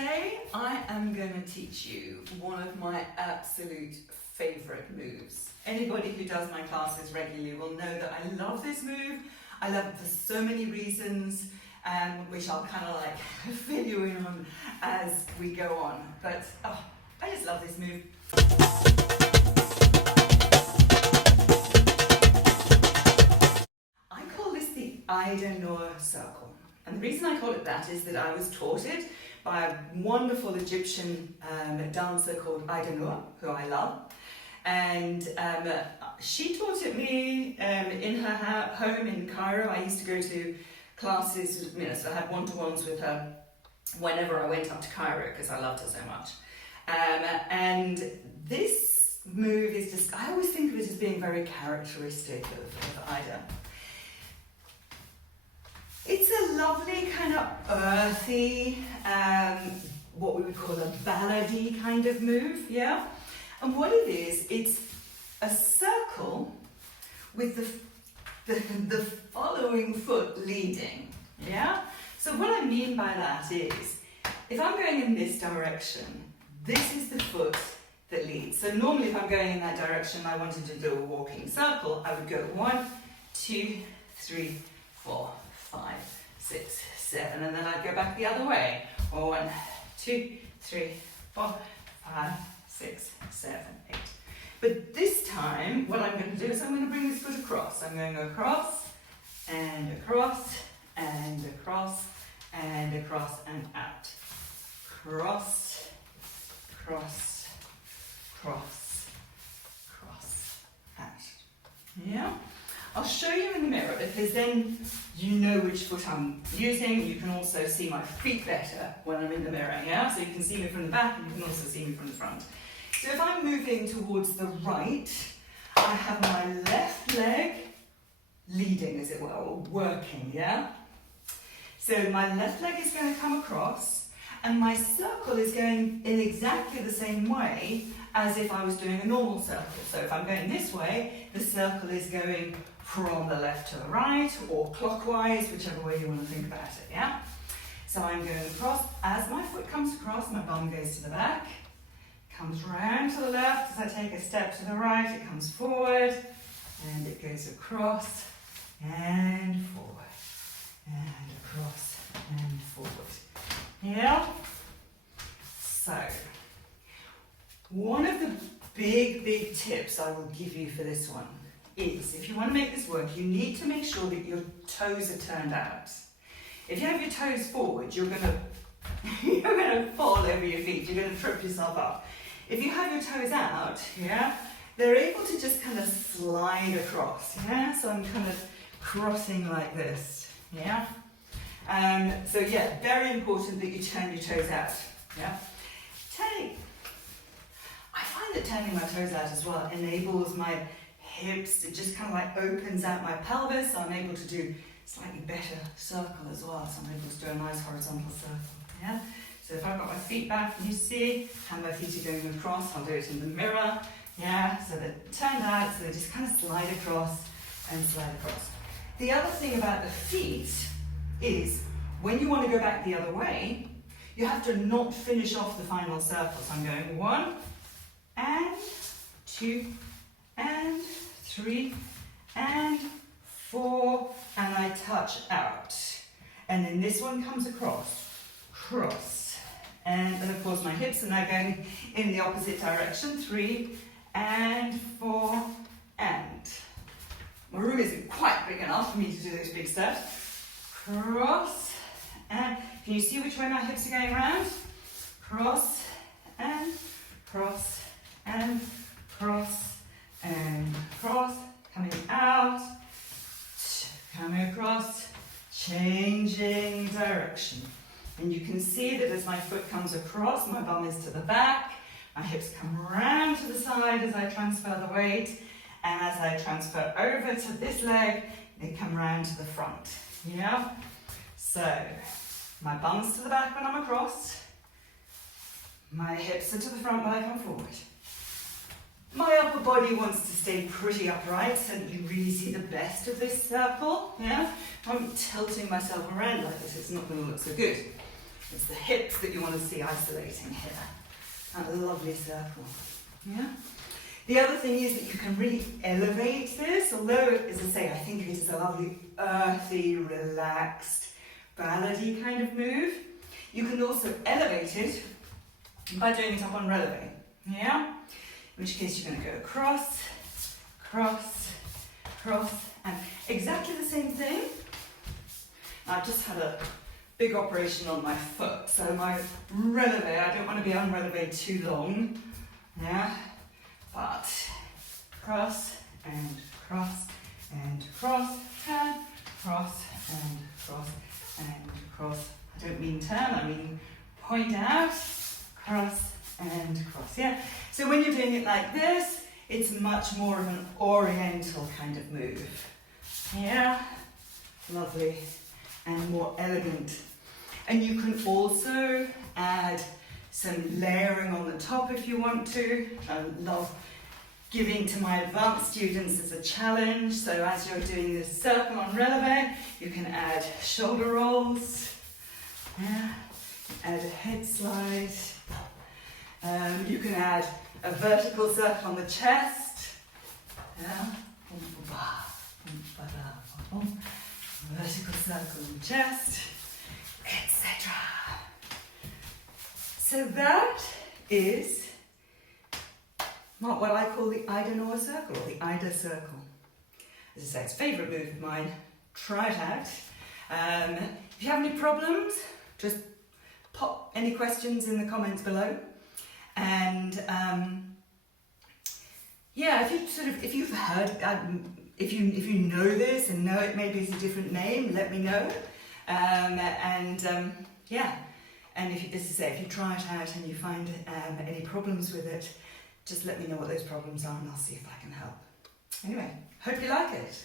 Today I am going to teach you one of my absolute favourite moves. Anybody who does my classes regularly will know that I love this move. I love it for so many reasons, which I'll kind of like fill you in on as we go on. But I just love this move. I call this the Aida Nour circle. And the reason I call it that is that I was taught it by a wonderful Egyptian dancer called Aida Nour, who I love. And she taught it me in her home in Cairo. I used to go to classes, so I had one-to-ones with her whenever I went up to Cairo because I loved her so much. And this move is just, I always think of it as being very characteristic of Aida. It's a lovely kind of earthy, what we would call a baladi kind of move, yeah? And what it is, it's a circle with the following foot leading, yeah? So what I mean by that is, if I'm going in this direction, this is the foot that leads. So normally if I'm going in that direction, I wanted to do a walking circle, I would go 1, 2, 3, 4, 5, 6, 7, and then I'd go back the other way. 1, 2, 3, 4, 5, 6, 7, 8. But this time, what I'm going to do is I'm going to bring this foot across. I'm going to go across, and across, and across, and across, and out. Cross, cross, cross, cross, out. Yeah? I'll show you in the mirror because then you know which foot I'm using. You can also see my feet better when I'm in the mirror, yeah? So you can see me from the back and you can also see me from the front. So if I'm moving towards the right, I have my left leg leading, as it were, or working, yeah? So my left leg is going to come across and my circle is going in exactly the same way as if I was doing a normal circle. So if I'm going this way, the circle is going from the left to the right, or clockwise, whichever way you want to think about it, yeah? So I'm going across. As my foot comes across, my bum goes to the back, comes round to the left. As I take a step to the right, it comes forward, and it goes across, and forward, and across, and forward. Yeah? So, one of the big tips I will give you for this one is, if you want to make this work, you need to make sure that your toes are turned out. If you have your toes forward, you're going to fall over your feet, you're going to trip yourself up. If you have your toes out, yeah, they're able to just kind of slide across, yeah? So I'm kind of crossing like this, yeah? So yeah, very important that you turn your toes out, yeah? I find that turning my toes out as well enables my hips, it just kind of like opens out my pelvis, so I'm able to do slightly better circle as well, so I'm able to do a nice horizontal circle, yeah? So if I've got my feet back, you see how my feet are going across, I'll do it in the mirror, yeah? So they're turned out, so they just kind of slide across and slide across. The other thing about the feet is, when you want to go back the other way, you have to not finish off the final circle. So I'm going 1, and 2, and 3, and 4, and I touch out. And then this one comes across, cross. And then of course my hips are now going in the opposite direction, 3, and 4, and. My room isn't quite big enough for me to do those big steps. Cross, and can you see which way my hips are going around? Cross, and cross, and cross, and cross, coming out, coming across, changing direction. And you can see that as my foot comes across, my bum is to the back, my hips come round to the side as I transfer the weight, and as I transfer over to this leg, they come round to the front, yeah? So, my bum's to the back when I'm across, my hips are to the front when I come forward. My upper body wants to stay pretty upright so that you really see the best of this circle, yeah? If I'm tilting myself around like this, it's not going to look so good. It's the hips that you want to see isolating here. And a lovely circle. Yeah. The other thing is that you can really elevate this, although, as I say, I think it is a lovely, earthy, relaxed, baladi kind of move. You can also elevate it by doing it up on relevé. Yeah? In which case you're going to go across, cross, cross, and exactly the same thing. I've just had a big operation on my foot, so my relevé, I don't want to be on relevé too long. Yeah? But cross and cross and cross, turn, cross and cross and cross. I don't mean turn, I mean point out, cross and cross. Yeah. So when you're doing it like this, it's much more of an oriental kind of move. Yeah. Lovely and more elegant. And you can also add some layering on the top if you want to. I love giving to my advanced students as a challenge. So as you're doing this circle on relevé, you can add shoulder rolls, yeah. Add a head slide. You can add a vertical circle on the chest, yeah. Vertical circle on the chest, etc. So that is what I call the Aida Nour circle, or the Aida circle. As I say, it's a favourite move of mine. Try it out. If you have any problems, just pop any questions in the comments below. And yeah, if you've heard, if you know this and know it maybe is a different name, let me know. Yeah. And if you try it out and you find any problems with it, just let me know what those problems are and I'll see if I can help. Anyway, hope you like it.